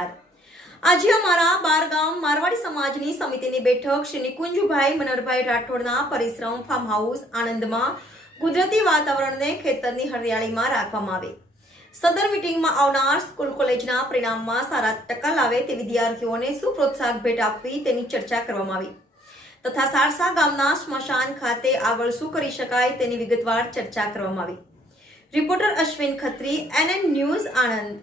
નમસ્કાર। આજે અમારા બારગામ મારવાડી સમાજની સમિતિની બેઠક શ્રી નિકુંજભાઈ મનરભાઈ રાઠોડના પરિશ્રમ ફાર્મ હાઉસ આણંદમાં કુદરતી વાતાવરણને ખેતરની હરિયાળીમાં રાખવામાં આવે। સદર મીટિંગમાં આવનાર સ્કૂલ કોલેજના પરિણામમાં સારા ટકા લાવે તે વિદ્યાર્થીઓને શું પ્રોત્સાહક ભેટ આપવી તેની ચર્ચા કરવામાં આવી તથા સારસા ગામના સ્મશાન ખાતે આગળ શું કરી શકાય તેની વિગતવાર ચર્ચા કરવામાં આવી। Reporter Ashwin Khatri, NN news, Anand.